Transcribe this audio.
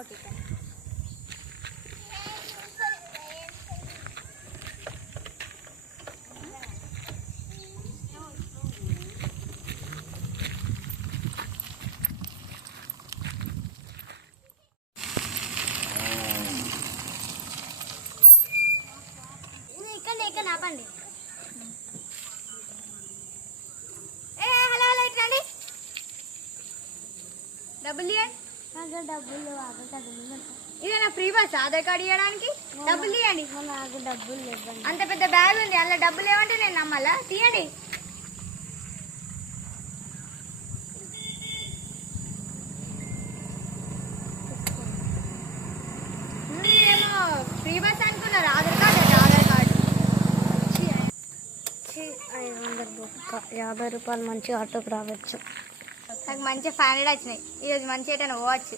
Okay ఇక్కడ ఆపండి. Hello ఇట్లండి, డబ్బులు ఇవ్వండి. డబ్బులు ఇదేనా ఫ్రీ బస్? ఆధార్ కార్డు ఇవ్వడానికి డబ్బులు తీయండి. నాకు డబ్బులు ఇవ్వండి. అంత పెద్ద బ్యాగ్ ఉంది, అందులో డబ్బులు ఏమంటే నేను నమ్మాలా? తీయండి. ఏమో ఫ్రీ బస్ అనుకున్నారు. ఆధార్ కార్డు అంటే ఆధార్ కార్డు 50 రూపాయలు మంచిగా ఆటోకి రావచ్చు. నాకు మంచిగా 500 వచ్చినాయి. ఈరోజు మంచిగా ఎటైనా పోవచ్చు.